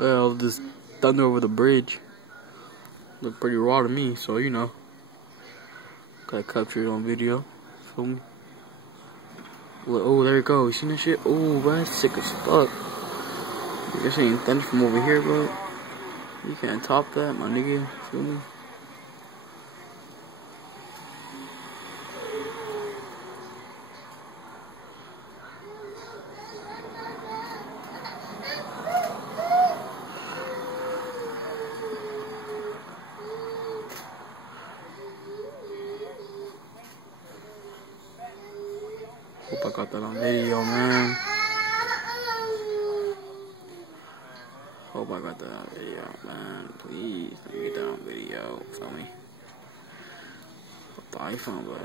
Well, this thunder over the bridge looked pretty raw to me, so you know. Gotta capture it on video. Feel me? Oh, there it goes. You seen that shit? Oh, bro, that's sick as fuck. You're seeing thunder from over here, bro. You can't top that, my nigga. Feel me? Hope I got that on video, man. Hope I got that on video, man. Please, let me get that on video. Feel me? With the iPhone, but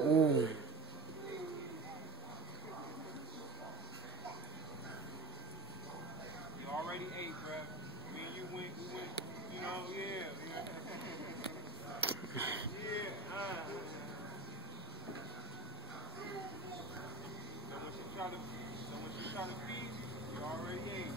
ooh. You already ate, bro. Me and you went, you know, yeah. So when she try to feed, you already ate.